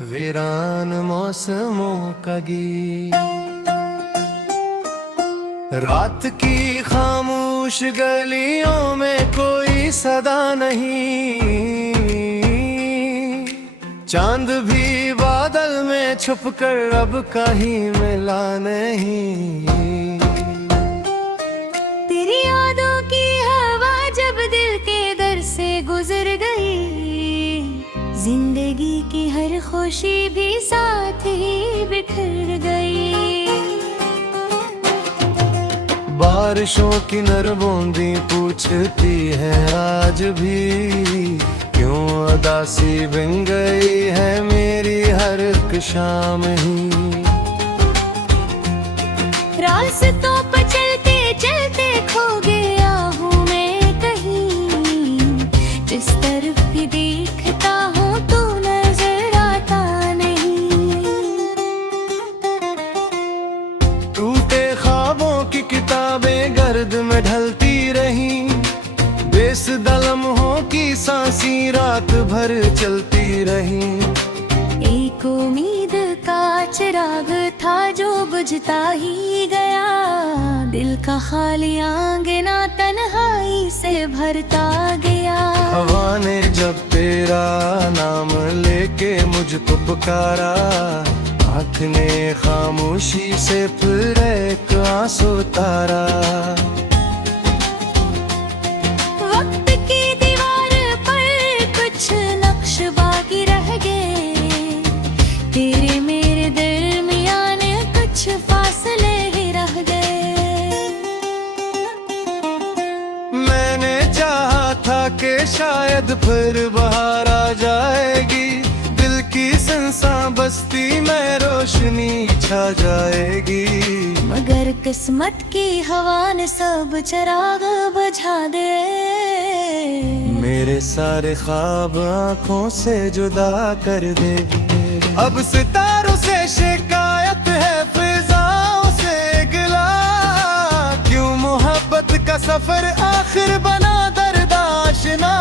वीरान मौसमों का गीत, रात की खामोश गलियों में कोई सदा नहीं, चांद भी बादल में छुपकर अब कहीं मिला नहीं। तेरी यादों की हवा जब दिल के दर से गुजर गई, जिंदगी की हर खुशी भी साथ ही बिखर गई। बारिशों की नर बूंदी पूछती है आज भी, क्यों उदासी बिन गई है मेरी हर एक शाम ही। रास्तों पर चलते चलते खो गया हूँ मैं कहीं, जिस तरफ भी देखता हूँ तू नजर आता नहीं। टूटे ख्वाबों की किताबें गर्द में ढलती रही, बेसुदा लम्हों की सांसी रात भर चलती रही। एक उम्मीद का चिराग था जो बुझता ही गया, दिल का खाली आंगना तन्हाई से भरता गया। हवा ने जब तेरा नाम लेके मुझको पुकारा, आँख ने खामोशी से फिर एक आंसू तारा। वक्त की दीवार पर कुछ नक्श बाकी रह गए, तेरे मेरे दरमियान कुछ फासले ही रह गए। मैंने चाहा था कि शायद फिर बहार आ जाएगी, दिल की सुनसान बस्ती में रोशनी छा जाएगी। मगर किस्मत की हवा ने सब चिराग बुझा दे, मेरे सारे ख्वाब आँखों से जुदा कर दे। अब सितारों से शिकायत है, फिजाओं से गिला, क्यों मोहब्बत का सफर आखिर बना दर्दाशना।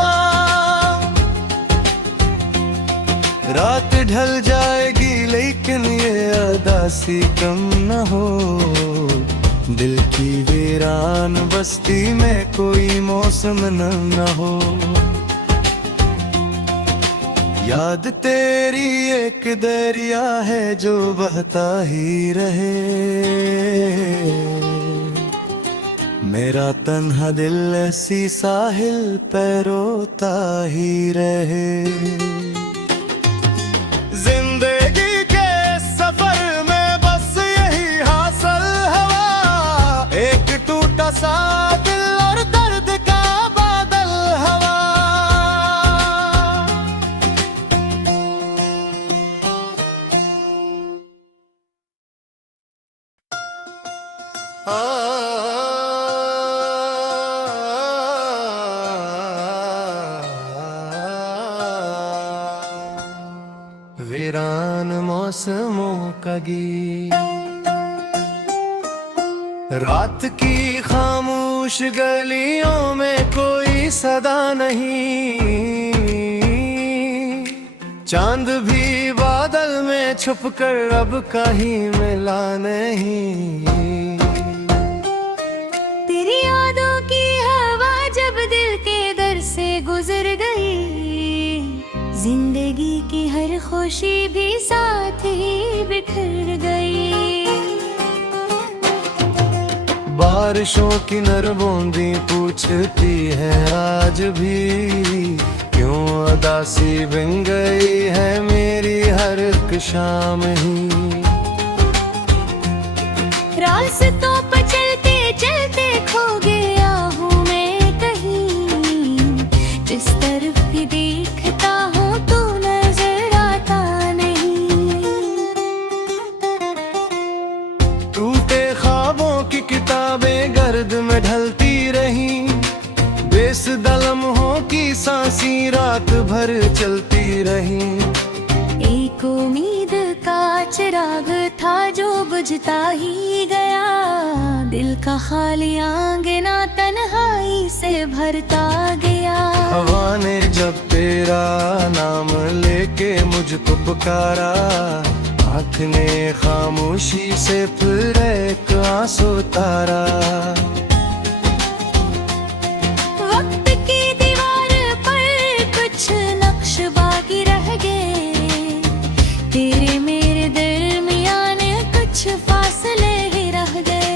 रात ढल जाएगी लेकिन ये उदासी कम न हो, दिल की वीरान बस्ती में कोई मौसम न हो। याद तेरी एक दरिया है जो बहता ही रहे, मेरा तन्हा दिल ऐसी साहिल पे रोता ही रहे। जिंदगी के सफर में बस यही हासिल हवा, एक टूटा सा दिल और दर्द का बादल हवा। वीरान मौसमों का गीत, रात की खामोश गलियों में कोई सदा नहीं, चांद भी बादल में छुपकर अब कहीं मिला नहीं। तेरी यादों की हवा जब दिल के दर से गुजर गई, जिंदगी की हर खुशी भी साथ ही बिखर गई। बारिशों की नर बूंदी पूछती है आज भी, क्यों उदासी बिन गई है मेरी हर एक शाम ही। रास्तों पर चलते चलते खो गया हूँ मैं कहीं, जिस तरफ भी देखता हूँ तू नजर आता नहीं। टूटे ख्वाबों की किताबें गर्द में ढलती रही, बेसुदा लम्हों की सांसी रात भर चलती रही। एक उम्मीद का चिराग था जो बुझता ही गया, दिल का खाली आंगना तन्हाई से भरता गया। हवा ने जब तेरा नाम लेके मुझको पुकारा, आँख ने खामोशी से फिर एक आंसू तारा। वक्त की दीवार पर कुछ नक्श बाकी रह गए, तेरे मेरे दरमियान कुछ फासले ही रह गए।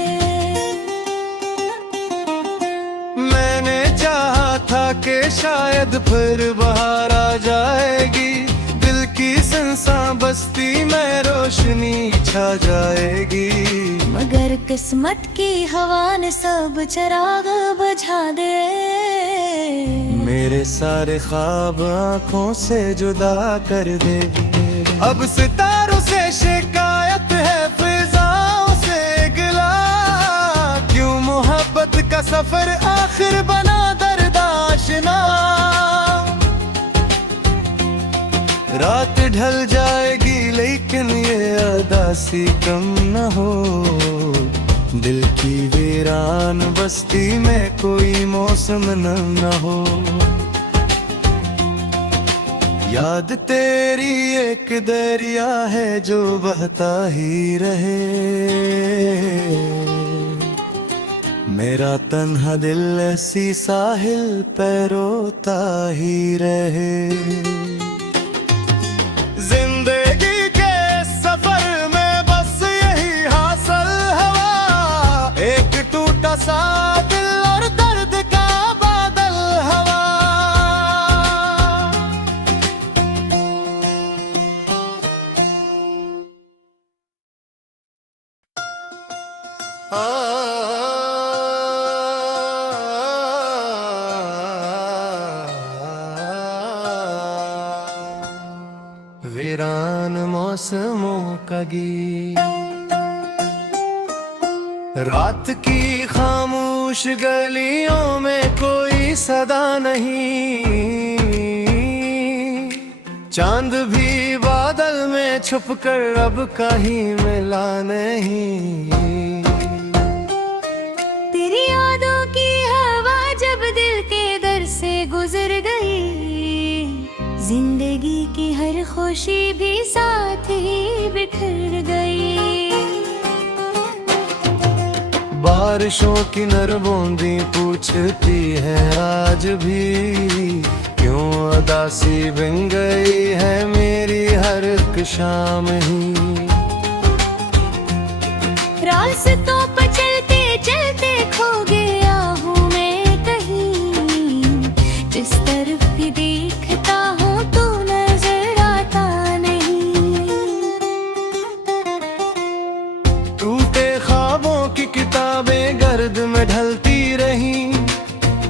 मैंने चाहा था कि शायद फिर बाहर आ जाएगी, दिल की सुनसान बस्ती में रोशनी छा जाएगी। मगर किस्मत की हवा ने सब चिराग बुझा दे। मेरे सारे ख्वाब आँखों से जुदा कर दे। अब सितारों से शिकायत है, फिजाओं से गिला, क्यों मोहब्बत का सफर आखिर बना दर्दाशना। रात ढल जाएगी लेकिन ये अदासी कम न हो, दिल की वीरान बस्ती में कोई मौसम न हो। याद तेरी एक दरिया है जो बहता ही रहे, मेरा तन्हा दिल ऐसी साहिल पे रोता ही रहे। जिंदगी के सफर में बस यही हासिल हवा, एक टूटा सा दिल और दर्द का बादल हवा। वीरान मौसमों का गीत, रात की खामोश गलियों में कोई सदा नहीं, चांद भी बादल में छुपकर अब कहीं मिला नहीं। तेरी यादों की हवा जब दिल के दर से गुजर गई, जिंदगी की हर खुशी भी साथ ही बिखर गई। बारिशों की नर बूंदी पूछती है आज भी, क्यों उदासी बिन गई है मेरी हर एक शाम ही। रास्तों पर चलते चलते खो गया हूँ मैं कहीं, जिस तरफ भी देखता हूँ तू नजर आता नहीं। टूटे ख्वाबों की किताबें गर्द में ढलती रही,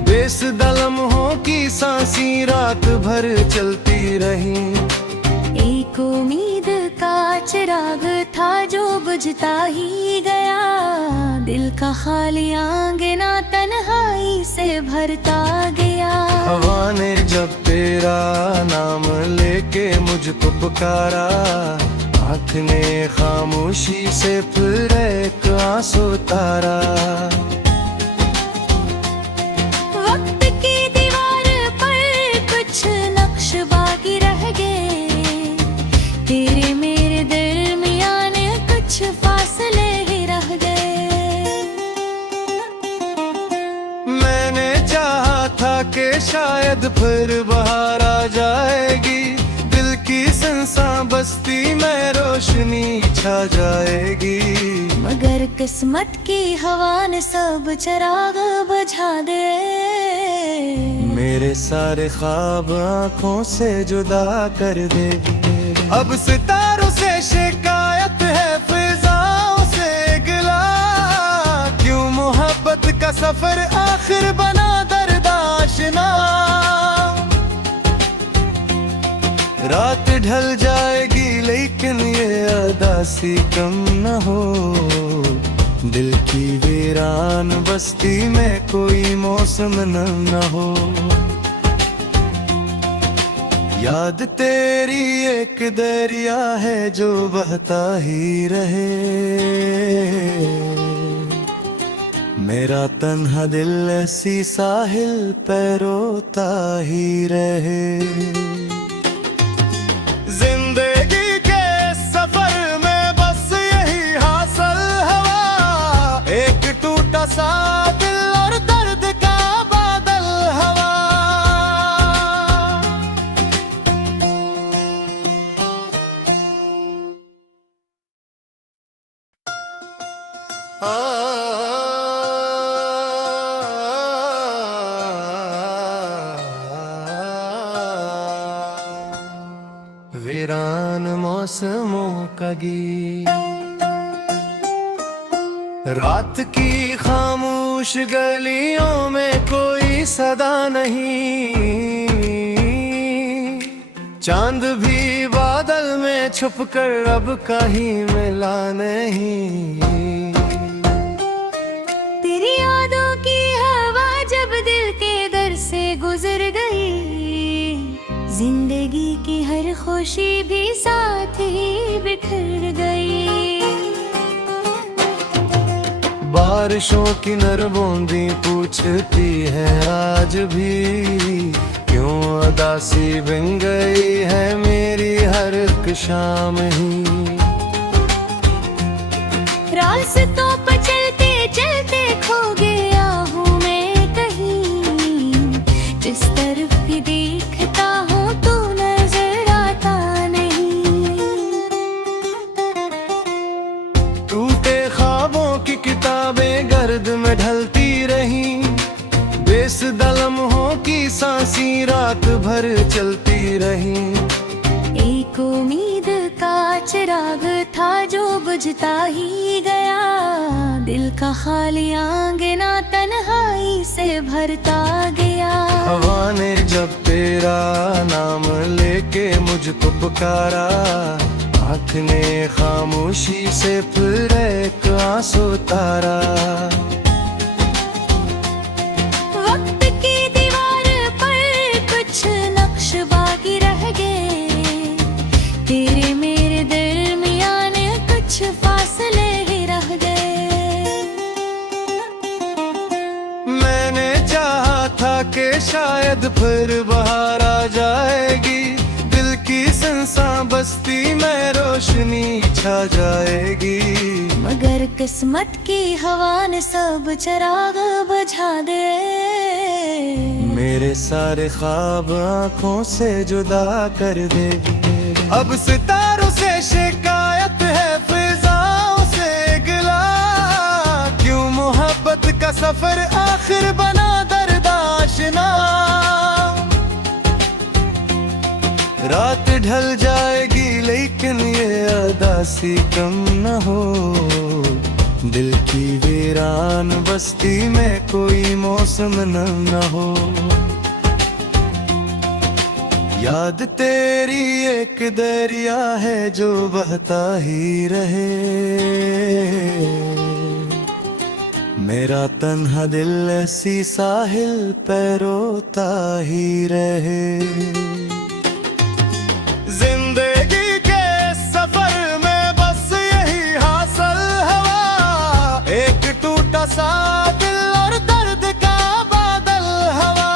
बेसुदा लम्हों की सांसी रात भर चलती रही। एक उम्मीद का चिराग था जो बुझता ही गया, दिल का खाली आंगना तन्हाई से भरता गया। हवा ने जब तेरा नाम लेके मुझको पुकारा, आँख ने खामोशी से फिर एक आंसू तारा। वक्त की दीवार पर कुछ नक्श बाकी रह गए, तेरे मेरे दरमियान कुछ फासले ही रह गए। मैंने चाहा था कि शायद फिर बाहर आ जाएगी, दिल की सुनसान बस्ती में रोशनी छा जाएगी। मगर किस्मत की हवा ने सब चिराग बुझा दे। मेरे सारे ख्वाब आँखों से जुदा कर दे। अब सितारों से शिकायत है, फिजाओं से गिला, क्यों मोहब्बत का सफर आखिर बना दर्दाशना। रात ढल जाएगी लेकिन ये अदासी कम न हो, दिल की वीरान बस्ती में कोई मौसम न हो। याद तेरी एक दरिया है जो बहता ही रहे, मेरा तन्हा दिल ऐसी साहिल पे रोता ही रहे। जिंदगी के सफर में बस यही हासिल हवा, एक टूटा सा दिल और दर्द का बादल हवा। वीरान मौसमों का गीत, रात की खामोश गलियों में कोई सदा नहीं, चांद भी बादल में छुपकर अब कहीं मिला नहीं। तेरी यादों की हवा जब दिल के दर से गुजर गई, जिंदगी की हर खुशी भी साथ ही बिखर गई। बारिशों की नर बूंदी पूछती है आज भी, क्यों उदासी बिन गई है मेरी हर एक शाम ही। रास्तों पर चलते चलते खो गया हूँ मैं कहीं, जिस तरफ भी देखता हूँ तू नजर आता नहीं। टूटे ख्वाबों की किताबें गर्द में ढलती रही, बेसुदा लम्हों की सांसी रात भर चलती रही। एक उम्मीद का चिराग था जो बुझता ही गया, दिल का खाली आंगना तन्हाई से भरता गया। हवा ने जब तेरा नाम लेके मुझको पुकारा, आँख ने खामोशी से फिर एक आंसू तारा। वक्त की दीवार पर कुछ नक्श बाकी रह गए, तेरे मेरे दरमियान कुछ फासले ही रह गए। मैंने चाहा था कि शायद फिर बाहर आ जाएगी, दिल की सुनसान बस्ती में रोशनी छा जाएगी। मगर किस्मत की हवा ने सब चिराग बुझा दे। मेरे सारे ख्वाब आंखों से जुदा कर दे। अब सितारों से शिकायत है, फिजाओं से गिला, क्यों मोहब्बत का सफर आखिर बना दर्द आशना। रात ढल जाएगी लेकिन ये अदासी कम न हो, दिल की वीरान बस्ती में कोई मौसम न हो। याद तेरी एक दरिया है जो बहता ही रहे, मेरा तन्हा दिल ऐसी साहिल पे रोता ही रहे। जिंदगी के सफर में बस यही हासिल हवा, एक टूटा सा दिल और दर्द का बादल हवा।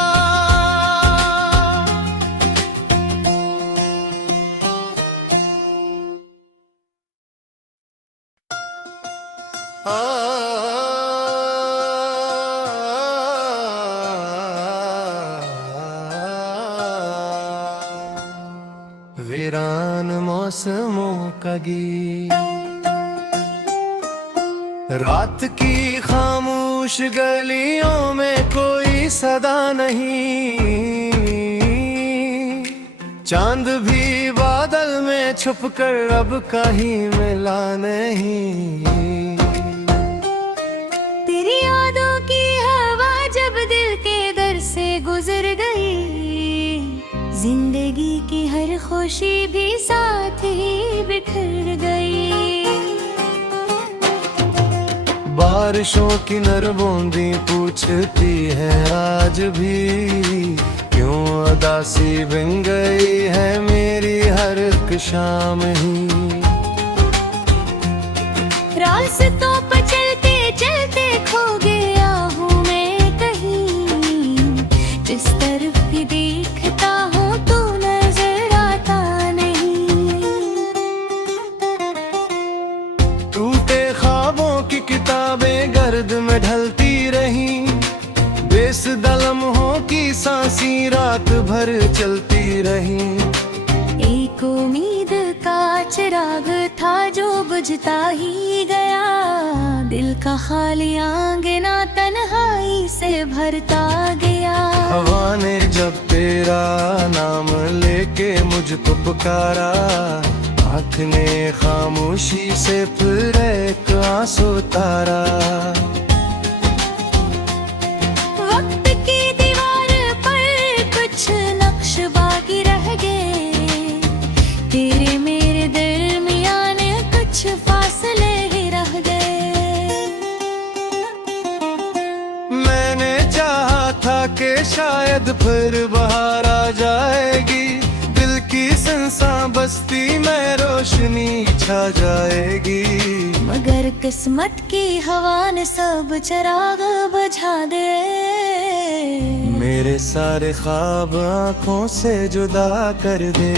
वीरान मौसमों का गीत, रात की खामोश गलियों में कोई सदा नहीं, चांद भी बादल में छुपकर अब कहीं मिला नहीं। तेरी यादों की हवा जब दिल के दर से गुजर गई, जिंदगी की हर खुशी भी साथ ही बिखर गई। बारिशों की नर बूंदी पूछती है आज भी, क्यों उदासी बिन गई है मेरी हर एक शाम ही। रास्तों पर चलते चलते खो गया रात भर चलती रही। एक उम्मीद का चिराग था जो बुझता ही गया, दिल का खाली आंगना तन्हाई से भरता गया। हवा ने जब तेरा नाम लेके मुझको पुकारा, आँख ने खामोशी से फिर एक आंसू तारा। वक्त की दीवार पर कुछ नक्श बाकी रह गए, तेरे मेरे दरमियान कुछ फासले ही रह गए। मैंने चाहा था कि शायद फिर बहार आ जाएगी, दिल की सुनसान बस्ती में रोशनी छा जाएगी। मगर किस्मत की हवा ने सब चिराग बुझा दे। मेरे सारे ख्वाब आँखों से जुदा कर दे।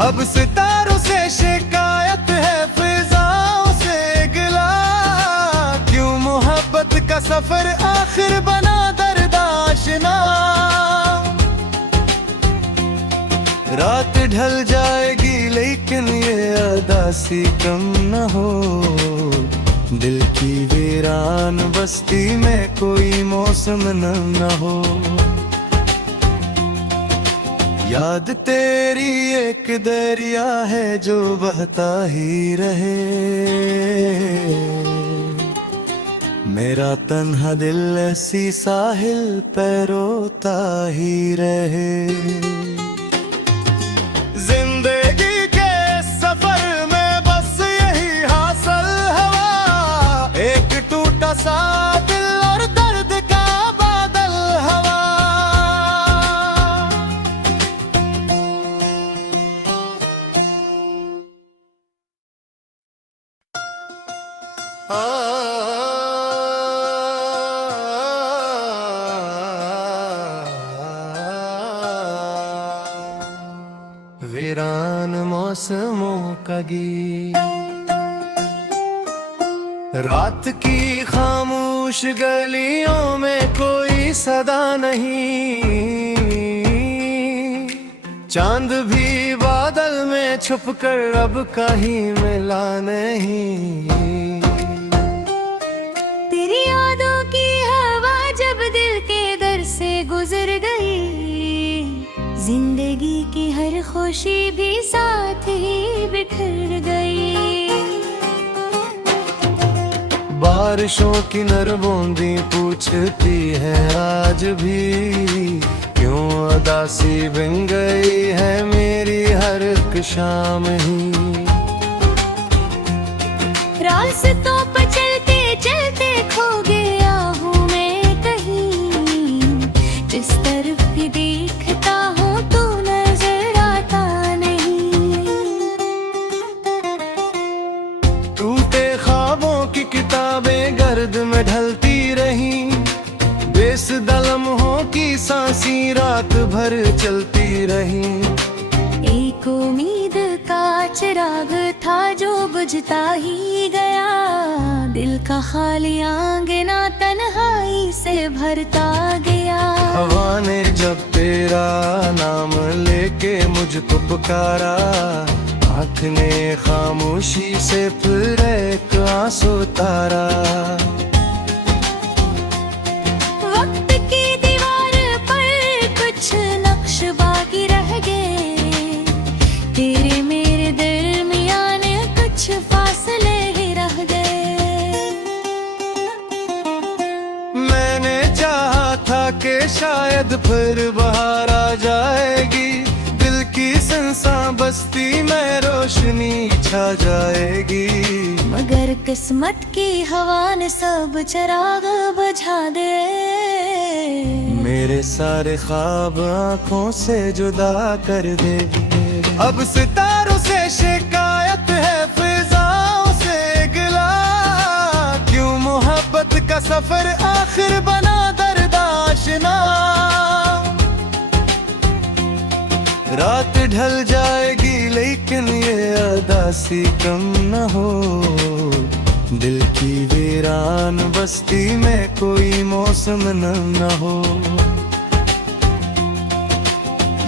अब सितारों से शिकायत है, फिजाओं से गिला, क्यों मोहब्बत का सफर आखिर बना दर्दाशना। रात ढल जाएगी लेकिन ये अदासी कम न हो, दिल की वीरान बस्ती में कोई मौसम न हो। याद तेरी एक दरिया है जो बहता ही रहे, मेरा तन्हा दिल ऐसी साहिल पे रोता ही रहे। जिंदगी के सफर में बस यही हासिल हवा, एक टूटा सा दिल और दर्द का बादल हवा। वीरान मौसमों का गीत, रात की खामोश गलियों में कोई सदा नहीं, चांद भी बादल में छुपकर अब कहीं मिला नहीं। तेरी यादों की हवा जब दिल के दर से गुजर गई, जिंदगी की हर खुशी भी साथ ही बिखर गई। बारिशों की नर बूंदी पूछती है आज भी, क्यों उदासी बन गई है मेरी हर एक शाम ही। रास्तों पर चलते चलते खो गया हूँ मैं कहीं, जिस तरफ भी देखता हूँ तू नजर आता नहीं। टूटे ख्वाबों की किताबें गर्द में ढलती रही, बेसुदा लम्हों की सांसी रात भर चलती रही। एक उम्मीद का चिराग था जो बुझता ही गया, दिल का खाली आंगना तन्हाई से भरता गया। हवा ने जब तेरा नाम लेके मुझको पुकारा, आँख ने खामोशी से फिर एक आंसू तारा। वक्त की दीवार पर कुछ नक्श बाकी रह गए, तेरे मेरे दरमियान कुछ फासले ही रह गए। मैंने चाहा था कि शायद फिर बहार आ जाएगी, दिल की सुनसान बस्ती में रोशनी छा जाएगी। मगर किस्मत की हवा ने सब चिराग बुझा दे। मेरे सारे ख्वाब आँखों से जुदा कर दे। अब सितारों से शिकायत है, फिजाओं से गिला, क्यों मोहब्बत का सफर आखिर बना दर्दाशना। रात ढल जाएगी लेकिन ये अदासी कम न हो, दिल की वीरान बस्ती में कोई मौसम न हो।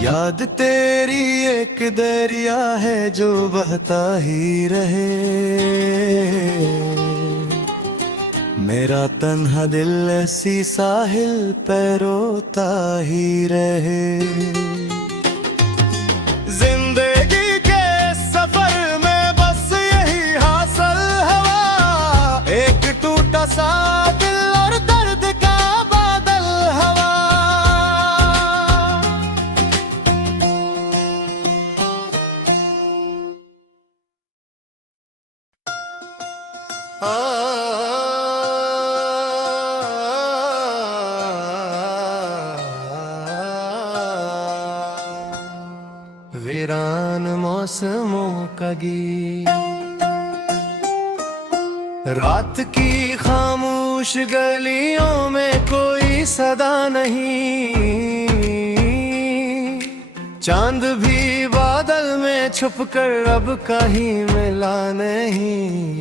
याद तेरी एक दरिया है जो बहता ही रहे, मेरा तन्हा दिल ऐसी साहिल पे रोता ही रहे। जिंदगी के सफर में बस यही हासिल हवा, एक टूटा सा दिल और दर्द का बादल हवा। वीरान मौसमों का गीत, रात की खामोश गलियों में कोई सदा नहीं, चांद भी बादल में छुपकर अब कहीं मिला नहीं।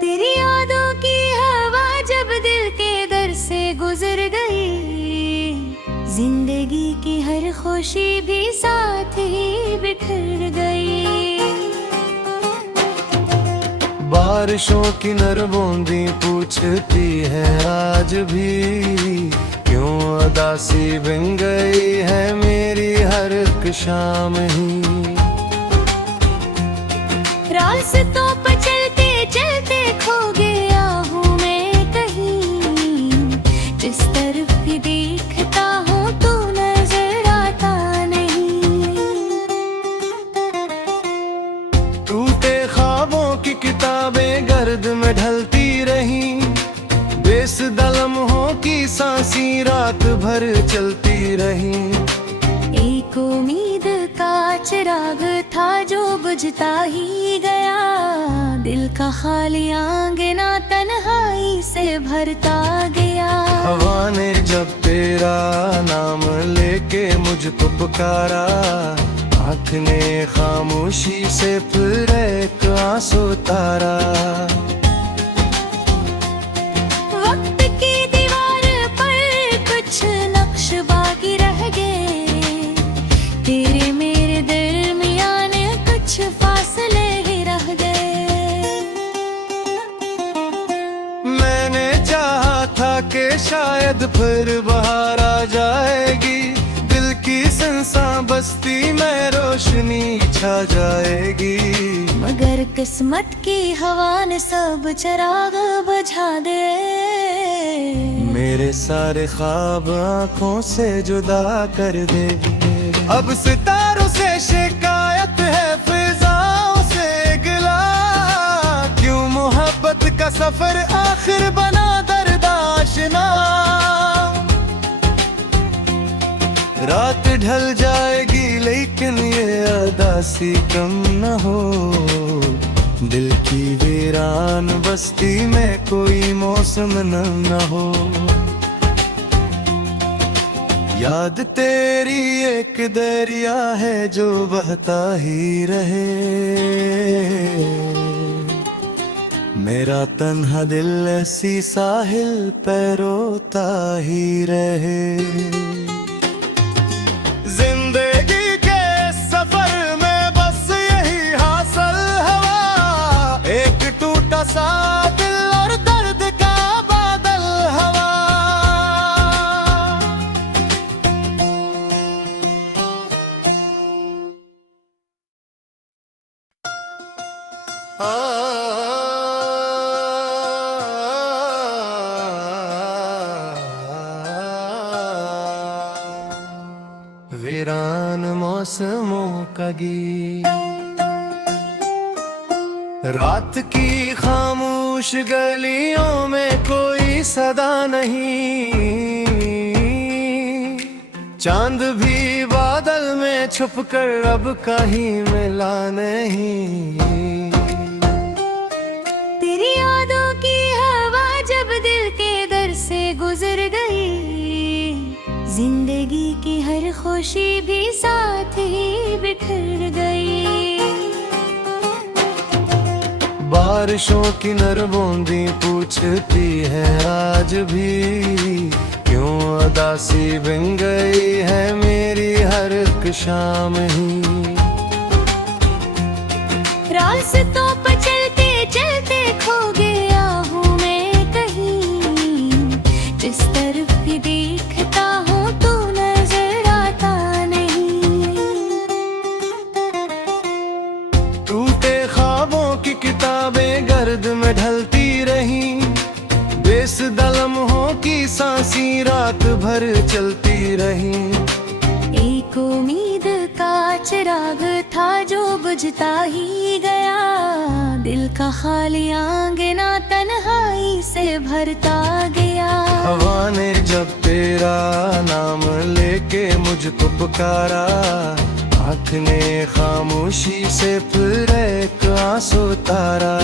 तेरी यादों की हवा जब दिल के दर से गुजर गई, जिंदगी की हर खुशी भी साथ ही बिखर गई। बारिशों की नर बूंदी पूछती है आज भी, क्यों उदासी बिन गई है मेरी हर एक शाम ही। रास्तों पर चलते चलते खो गया हूँ मैं कहीं, जिस तरफ भी देखता हूँ तू नजर आता नहीं। टूटे ख्वाबों की किताबें गर्द में ढलती रही, बेसुदा लम्हों की सांसी रात भर चलती रही। एक उम्मीद का चिराग था जो बुझता ही गया, दिल का खाली आंगना तन्हाई से भरता गया। हवा ने जब तेरा नाम लेके मुझको पुकारा, आँख ने खामोशी से फिर एक आंसू तारा। वक्त की दीवार पर कुछ नक्श बाकी रह गए, तेरे मेरे दरमियान कुछ फासले ही रह गए। मैंने चाहा था कि शायद फिर बाहर आ जाएगी, दिल की सुनसान बस्ती में रोशनी छा जाएगी। मगर किस्मत की हवा ने सब चिराग बुझा दे, मेरे सारे ख्वाब आंखों से जुदा कर दे। अब सितारों से शिकायत है, फिजाओं से गिला, क्यों मोहब्बत का सफर आखिर बना दर्दाशना। रात ढल जाएगी लेकिन ये अदासी कम न हो, दिल की वीरान बस्ती में कोई मौसम न हो। याद तेरी एक दरिया है जो बहता ही रहे, मेरा तन्हा दिल ऐसी साहिल पे रोता ही रहे। जिंदगी के सफर में बस यही हासिल हवा, एक टूटा सा दिल और दर्द का बादल हवा। वीरान मौसमों का गीत, रात की खामोश गलियों में कोई सदा नहीं, चांद भी बादल में छुपकर अब कहीं मिला नहीं। तेरी यादों की हवा जब दिल के दर से गुजर गई, जिंदगी की हर खुशी भी साथ ही बिखर गई। बारिशों की नर बूंदी पूछती है आज भी, क्यों उदासी बिन गई है मेरी हर एक शाम ही। रास्तों पर चलते चलते खो गया हूँ मैं कहीं, जिस तरफ भी देखता हूँ तू नजर आता नहीं। टूटे ख्वाबों की किताबें गर्द में ढलती रही, बेसुदा लम्हों की सांसी रात भर चलती रही। एक उम्मीद का चिराग था जो बुझता ही गया, दिल का खाली आंगना तन्हाई से भरता गया। हवा ने जब तेरा नाम लेके मुझको पुकारा, आँख ने खामोशी से फिर एक आंसू तारा।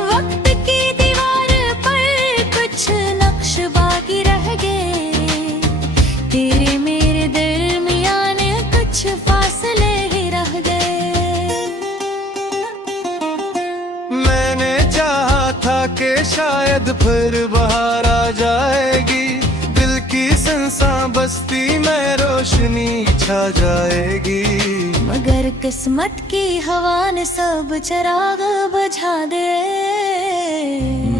वक्त की दीवार पर कुछ नक्श बाकी रह गए, तेरे मेरे दरमियान कुछ फासले ही रह गए। मैंने चाहा था कि शायद फिर बाहर आ जाएगी, दिल की सुनसान बस्ती में रोशनी छा जाएगी। मगर किस्मत की हवा ने सब चिराग बुझा दे।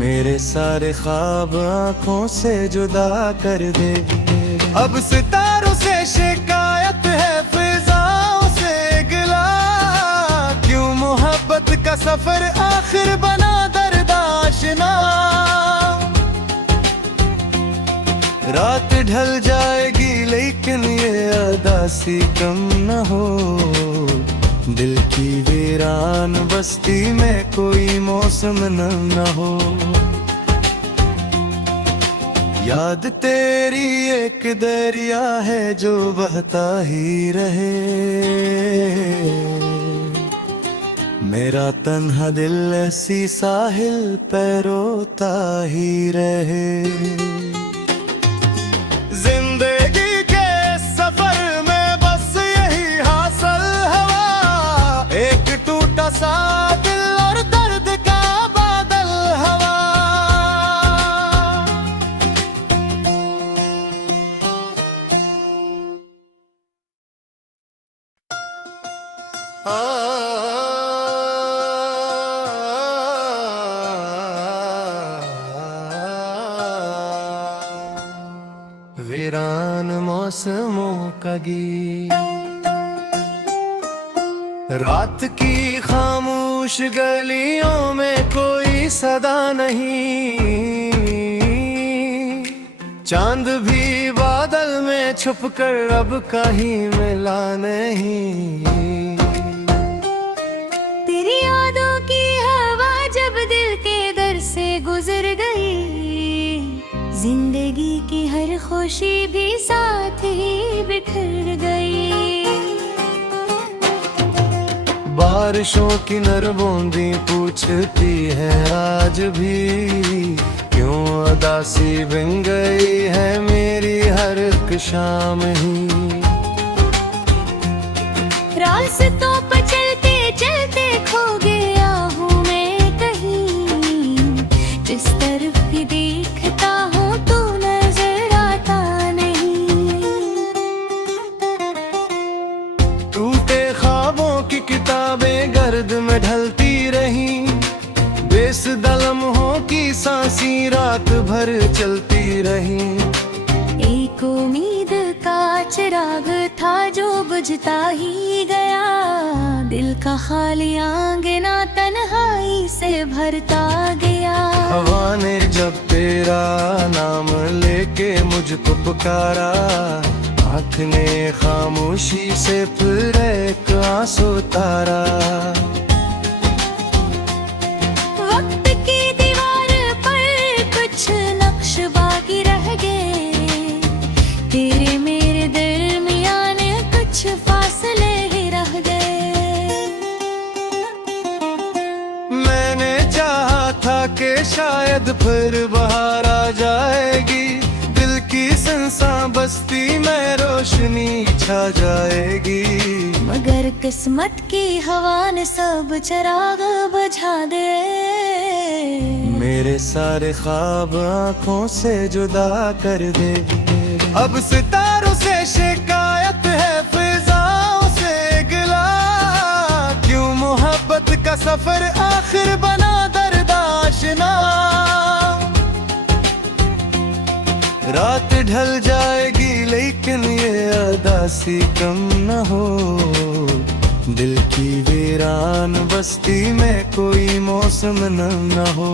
मेरे सारे ख्वाब आँखों से जुदा कर दे। अब सितारों से शिकायत है, फिजाओं से गिला, क्यों मोहब्बत का सफर आखिर बना दर्दाशना। रात ढल जाएगी लेकिन ये उदासी कम न हो, दिल की वीरान बस्ती में कोई मौसम न हो। याद तेरी एक दरिया है जो बहता ही रहे, मेरा तन्हा दिल ऐसी साहिल पे रोता ही रहे। जिंदगी के सफर में बस यही हासिल हवा, एक टूटा सा दिल और दर्द का बादल हवा। वीरान मौसमों का गीत, रात की खामोश गलियों में कोई सदा नहीं, चांद भी बादल में छुपकर अब कहीं मिला नहीं। तेरी यादों की हवा जब दिल के दर से गुजर गई, जिंदगी की हर खुशी भी साथ ही बिखर गई। बारिशों की नर बूंदी पूछती है आज भी, क्यों उदासी बिन गई है मेरी हर एक शाम ही। रास्तों पर चलते चलते खो गया हूँ मैं कहीं, जिस तरफ भी देखता हूँ तू नजर आता नहीं। टूटे ख्वाबों की किताबें गर्द में ढलती रही, बेसुदा लम्हों की सांसी रात भर चलती रही। एक उम्मीद का चिराग था जो बुझता ही गया, दिल का खाली आंगना तन्हाई से भरता गया। हवा ने जब तेरा नाम लेके मुझको पुकारा, आँख ने खामोशी से फिर एक आंसू तारा। वक्त की दीवार पर कुछ नक्श बाकी रह गए, तेरे मेरे दरमियान कुछ फासले ही रह गए। मैंने चाहा था कि शायद फिर बाहर आ जाएगी, दिल की सुनसान बस्ती में रोशनी छा जाएगी। मगर किस्मत की हवा ने सब चिराग बुझा दे। मेरे सारे ख्वाब आंखों से जुदा कर दे। अब सितारों से शिकायत है, फिजाओं से गिला, क्यों मोहब्बत का सफर आखिर बना दर्द आशना। रात ढल जाएगी लेकिन ये अदासी कम न हो, दिल की वीरान बस्ती में कोई मौसम न हो।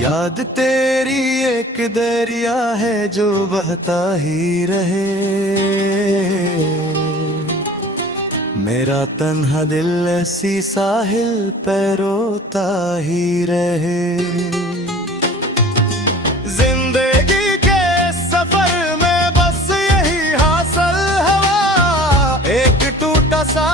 याद तेरी एक दरिया है जो बहता ही रहे, मेरा तन्हा दिल ऐसी साहिल पे रोता ही रहे। जिंदगी के सफर में बस यही हासिल हवा, एक टूटा सा